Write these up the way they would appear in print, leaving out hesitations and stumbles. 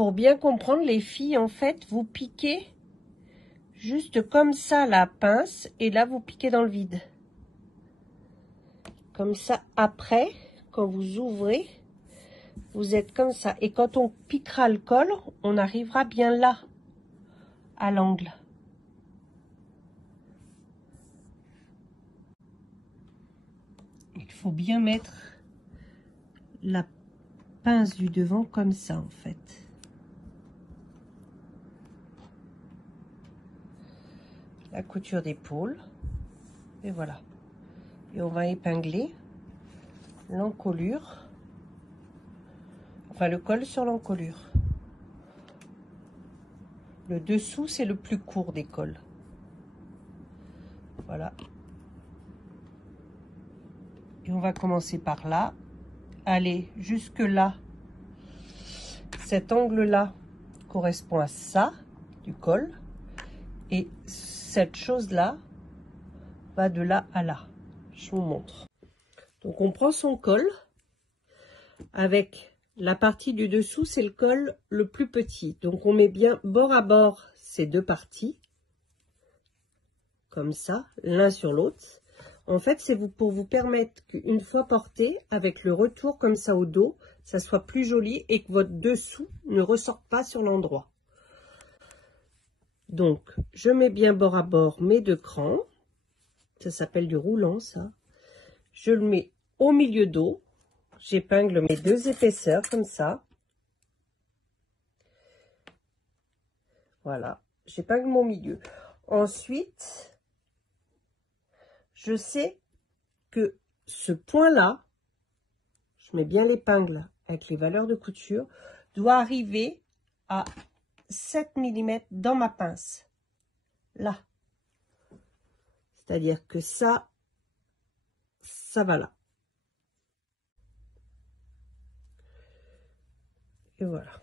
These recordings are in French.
pour bien comprendre, les filles, en fait, vous piquez juste comme ça la pince et là, vous piquez dans le vide. Comme ça, après, quand vous ouvrez, vous êtes comme ça. Et quand on piquera le col, on arrivera bien là, à l'angle. Il faut bien mettre la pince du devant comme ça, en fait. La couture d'épaule. Et voilà. Et on va épingler l'encolure. Enfin, le col sur l'encolure. Le dessous, c'est le plus court des cols. Voilà. Et on va commencer par là. Aller jusque là. Cet angle-là correspond à ça, du col. Et cette chose-là va de là à là. Je vous montre. Donc, on prend son col avec la partie du dessous, c'est le col le plus petit. Donc, on met bien bord à bord ces deux parties. Comme ça, l'un sur l'autre. En fait, c'est pour vous permettre qu'une fois porté, avec le retour comme ça au dos, ça soit plus joli et que votre dessous ne ressorte pas sur l'endroit. Donc, je mets bien bord à bord mes deux crans. Ça s'appelle du roulant, ça. Je le mets au milieu dos. J'épingle mes deux épaisseurs comme ça. Voilà, j'épingle mon milieu. Ensuite, je sais que ce point-là, je mets bien l'épingle avec les valeurs de couture, doit arriver à 7 mm dans ma pince. Là. C'est-à-dire que ça va là. Et voilà.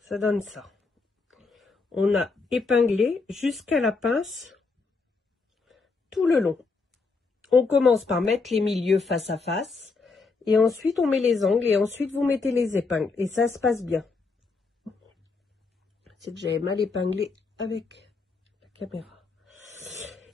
Ça donne ça. On a épinglé jusqu'à la pince tout le long. On commence par mettre les milieux face à face et ensuite on met les angles et ensuite vous mettez les épingles et ça se passe bien. C'est que j'avais mal épinglé avec la caméra.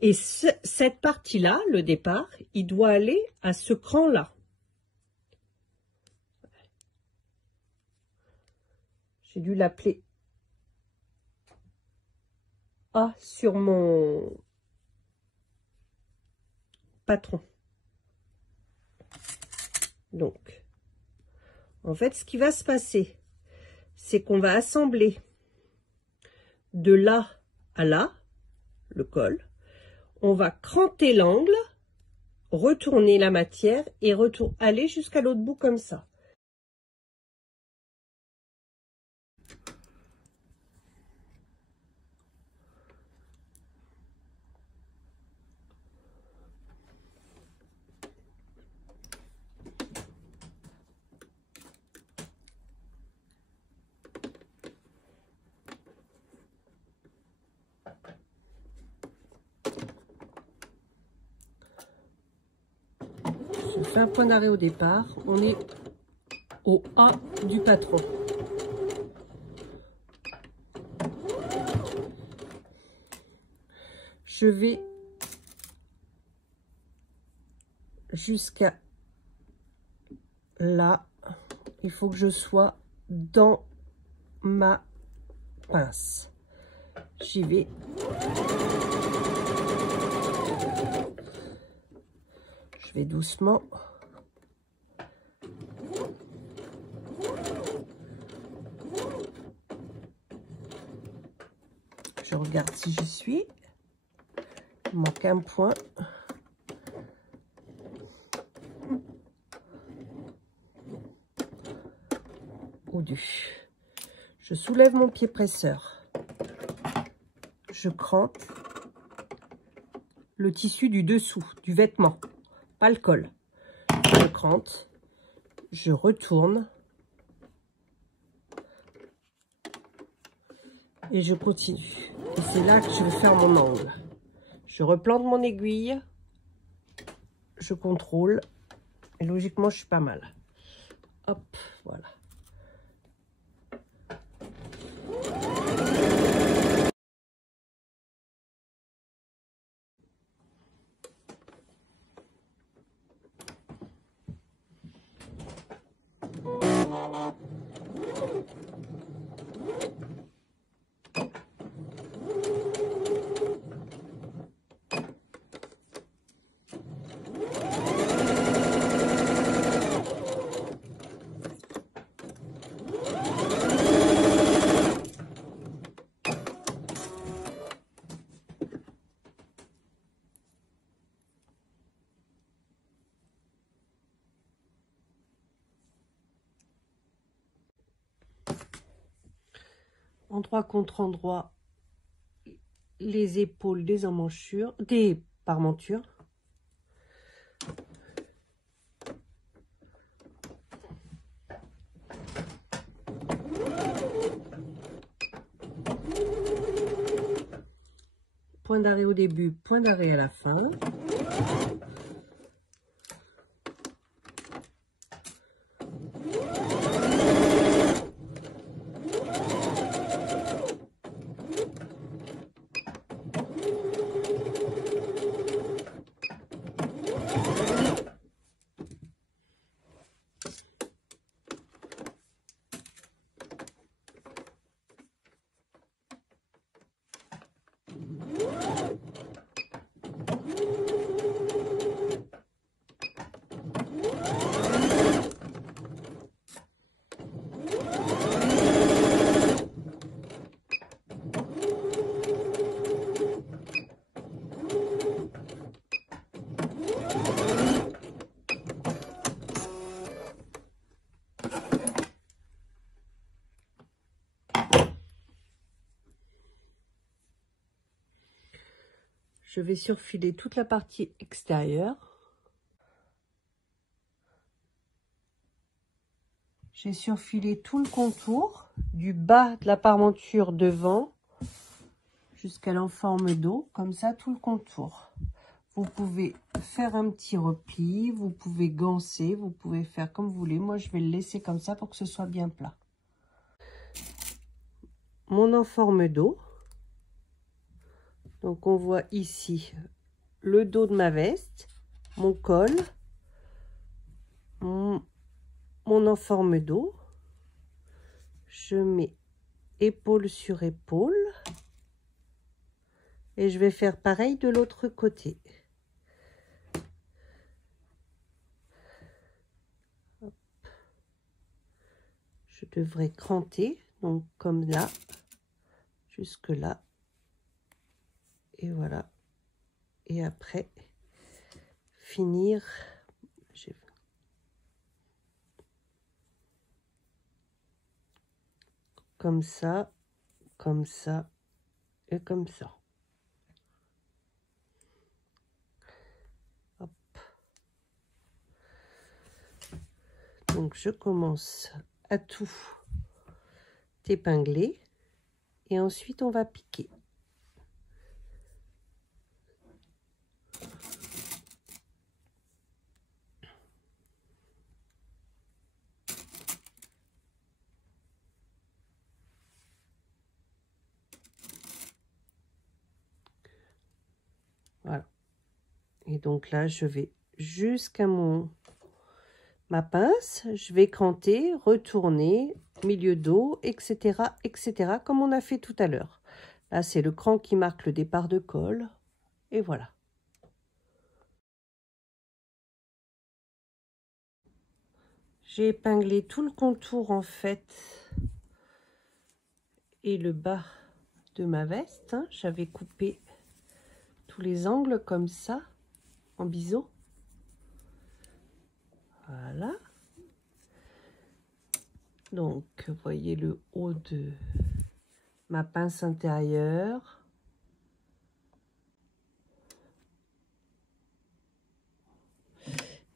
Et cette partie-là, le départ, il doit aller à ce cran-là. J'ai dû l'appeler A sur mon patron. Donc, en fait, ce qui va se passer, c'est qu'on va assembler de là à là, le col. On va cranter l'angle, retourner la matière et aller jusqu'à l'autre bout comme ça. On fait un point d'arrêt au départ, on est au A du patron. Je vais jusqu'à là. Il faut que je sois dans ma pince. J'y vais. Je vais doucement. Je regarde si j'y suis. Il manque un point. Au-dessus. Je soulève mon pied presseur. Je crante le tissu du dessous, du vêtement, pas le col. Je crante, je retourne et je continue. Et c'est là que je vais faire mon angle. Je replante mon aiguille. Je contrôle. Et logiquement, je suis pas mal. Hop, voilà. Endroit contre endroit, les épaules des emmanchures, des parmentures. Point d'arrêt au début, point d'arrêt à la fin. Je vais surfiler toute la partie extérieure. J'ai surfilé tout le contour, du bas de la parmenture devant jusqu'à l'enforme dos, comme ça tout le contour. Vous pouvez faire un petit repli, vous pouvez ganser, vous pouvez faire comme vous voulez. Moi, je vais le laisser comme ça pour que ce soit bien plat. Mon enforme dos. Donc, on voit ici le dos de ma veste, mon col, mon enforme dos. Je mets épaule sur épaule. Et je vais faire pareil de l'autre côté. Hop. Je devrais cranter, donc comme là, jusque là. Et voilà. Et après, finir. Comme ça et comme ça. Hop. Donc je commence à tout épingler et ensuite on va piquer. Voilà. Et donc là, je vais jusqu'à ma pince, je vais cranter, retourner, milieu dos, etc., etc., comme on a fait tout à l'heure. Là, c'est le cran qui marque le départ de col. Et voilà. J'ai épinglé tout le contour, en fait, et le bas de ma veste. Hein. J'avais coupé tous les angles comme ça, en biseau. Voilà. Donc, vous voyez le haut de ma pince intérieure.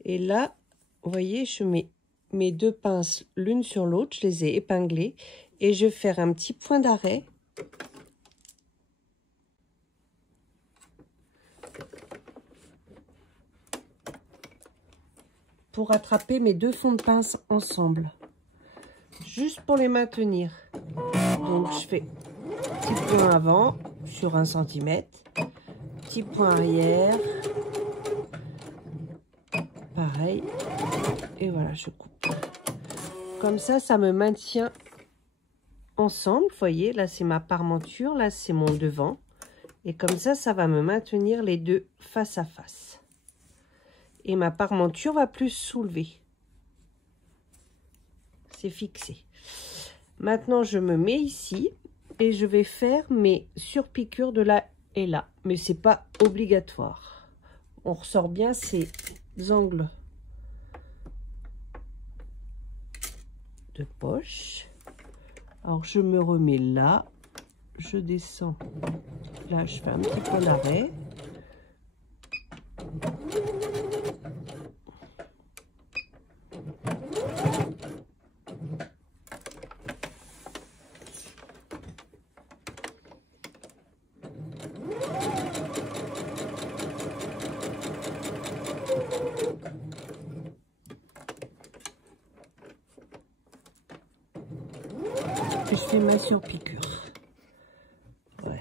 Et là, vous voyez, je mets mes deux pinces l'une sur l'autre, je les ai épinglées et je vais faire un petit point d'arrêt. pour attraper mes deux fonds de pince ensemble. Juste pour les maintenir. Donc je fais petit point avant sur 1 cm, petit point arrière, pareil, et voilà, je coupe. Comme ça me maintient ensemble. Vous voyez, là c'est ma parmenture, là c'est mon devant, et comme ça va me maintenir les deux face à face. Et ma parmenture va plus soulever. C'est fixé. Maintenant, je me mets ici et je vais faire mes surpiqûres de là et là. Mais c'est pas obligatoire. On ressort bien ces angles de poche. Alors, je me remets là. Je descends. Là, je fais un petit point d'arrêt. Je fais ma surpiqûre. Voilà.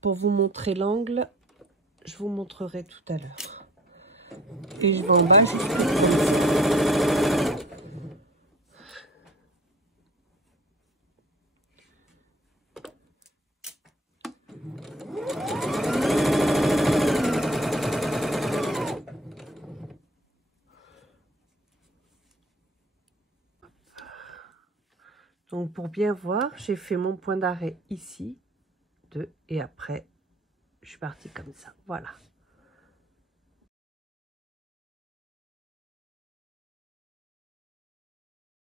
Pour vous montrer l'angle, je vous montrerai tout à l'heure. Et je vais en bas jusqu'au bout. Donc pour bien voir, j'ai fait mon point d'arrêt ici, 2, et après je suis partie comme ça, voilà.